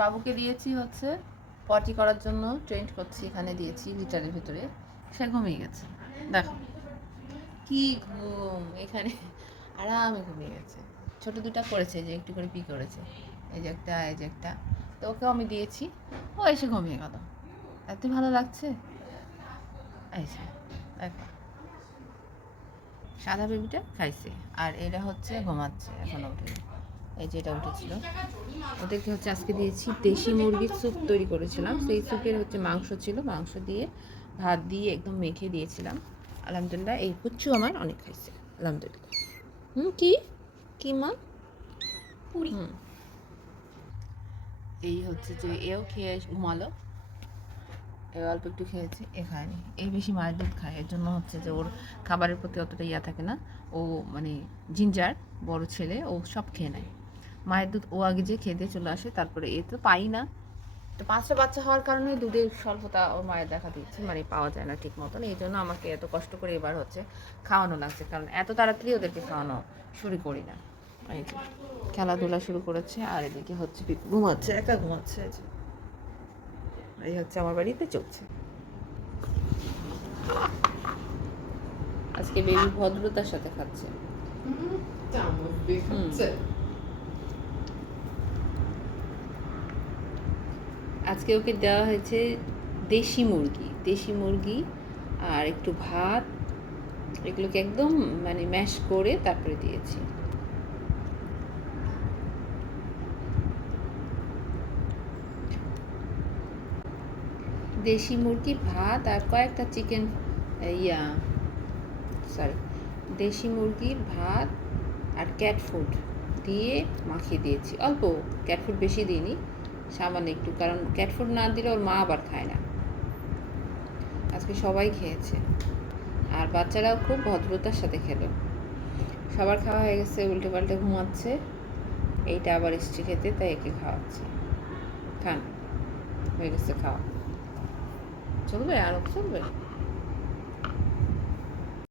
বাবুকে দিয়েছি হচ্ছে পটি করার জন্য ট্রেন্ড করছি, এখানে দিয়েছি লিটারের ভিতরে, সে ঘুমিয়ে গেছে। দেখো কি ঘুম, এখানে আরামে ঘুমিয়ে গেছে। ছোট দুটা করেছে, যে একটু করে পি করেছে, এই যে একটা, এই যে একটা, তো ওকেও আমি দিয়েছি, ও এসে ঘুমিয়ে গেল। এত ভালো লাগছে। এই যে দেখো, সাদা বেবিটা খাইছে, আর এরা হচ্ছে ঘুমাচ্ছে, এখনো উঠেনি। এই যে এটা উঠেছিল, ওদেরকে হচ্ছে আজকে দিয়েছি দেশি মুরগির স্যুপ তৈরি করেছিলাম, সেই স্যুপের হচ্ছে মাংস ছিল, মাংস দিয়ে ভাত দিয়ে একদম মেখে দিয়েছিলাম। আলহামদুলিল্লাহ এই পুচ্ছু আমার অনেক খাইছে, আলহামদুলিল্লাহ। কি কি মা? হুম, এই হচ্ছে যে এও খেয়ে ঘুমালো, এ অল্প একটু খেয়েছে, এ খায়নি, এই বেশি মায়ের দুধ খায়, এর জন্য হচ্ছে যে ওর খাবারের প্রতি অতটা ইয়া থাকে না। ও মানে জিঞ্জার বড় ছেলে, ও সব খেয়ে নেয় মায়ের দুধ, ও আগে যে খেয়ে দিয়ে চলে আসে, তারপরে এ তো পাই না। তো 5টা বাচ্চা হওয়ার কারণে দুধের স্বল্পতা ওর মায়ের দেখা দিচ্ছে, মানে পাওয়া যায় না ঠিক মতন, এই জন্য আমাকে এত কষ্ট করে এবার হচ্ছে খাওয়ানো লাগছে, কারণ এত তাড়াতাড়ি ওদেরকে খাওয়ানো শুরু করি না। এই যে খেলাধুলা শুরু করেছে, আর এদিকে হচ্ছে ঘুমাচ্ছে, একা ঘুমাচ্ছে। এই হচ্ছে আমার বাড়িতে চলছে আজকে। বেবি ভদ্রতার সাথে খাচ্ছে। আজকে ওকে দেওয়া হয়েছে দেশি মুরগি আর একটু ভাত, এগুলোকে একদম মানে ম্যাশ করে তারপরে দিয়েছি। দেশি মুরগির ভাত আর কয়েকটা চিকেন, ইয়া সরি, দেশি মুরগির ভাত আর ক্যাট ফুড দিয়ে মাখিয়ে দিয়েছি, অল্প ক্যাট ফুড, বেশি দিইনি, সামান্য একটু, কারণ ক্যাট ফুড না দিলে ওর মা আবার খায় না। আজকে সবাই খেয়েছে, আর বাচ্চারাও খুব ভদ্রতার সাথে খেলো। সবার খাওয়া হয়ে গেছে, উল্টে পাল্টে ঘুমাচ্ছে, এইটা আবার এসছে খেতে, তাই একে খাওয়াচ্ছে। খান, হয়ে গেছে খাওয়া, চলবে আরও চলবে।